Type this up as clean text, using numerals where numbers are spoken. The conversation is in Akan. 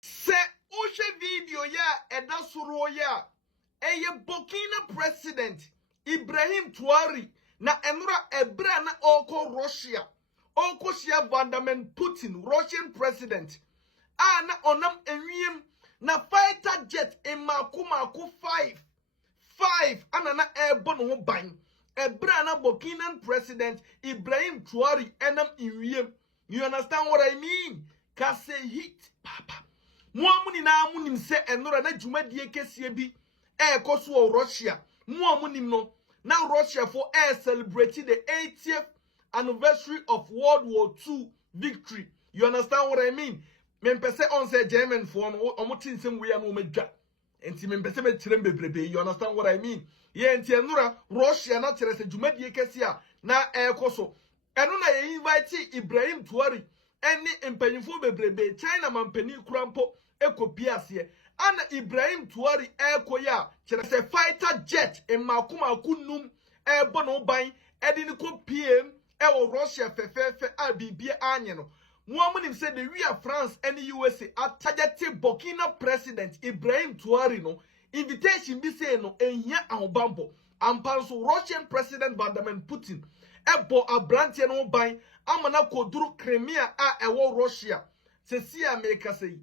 Se ushe video ya eda suro ya eye Burkina president Ibrahim Traore na enura ebra na oko Russia oko shia Vladimir Putin Russian president na onam enwiem na fighter jet emaku 5 anana ebo no ho ban ebra na Burkina president Ibrahim Traore enam enwiem. You understand what I mean? Kase hit papa muamuni na munim se enora na dwumadie kesie bi ekoso o Russia muamunim no na Russia for celebrating the 80th anniversary of World War II victory. You understand what I mean? Mempese on say German for no omotinsem we no medwa enti mempese me kirem bebrebe. You understand what I mean? Ye enti enora Russia na kire se dwumadie kesie na ekoso eno na ye invite Ibrahim Traore eni empanyimfo bebrebe China mampani kurampo ekopiase ana Ibrahim Traore ekoya kire se fighter jet emaku num ebo no ban edi ni ko PM ewo Russia fefefe a bibie anye no muamunim say the we are France and USA targeted Burkina president Ibrahim Traore no invitation bi say no ehia ahobambo ampanso Russian president Vladimir Putin ebo abrante no ban amana koduru Crimea a ewo Russia se si America say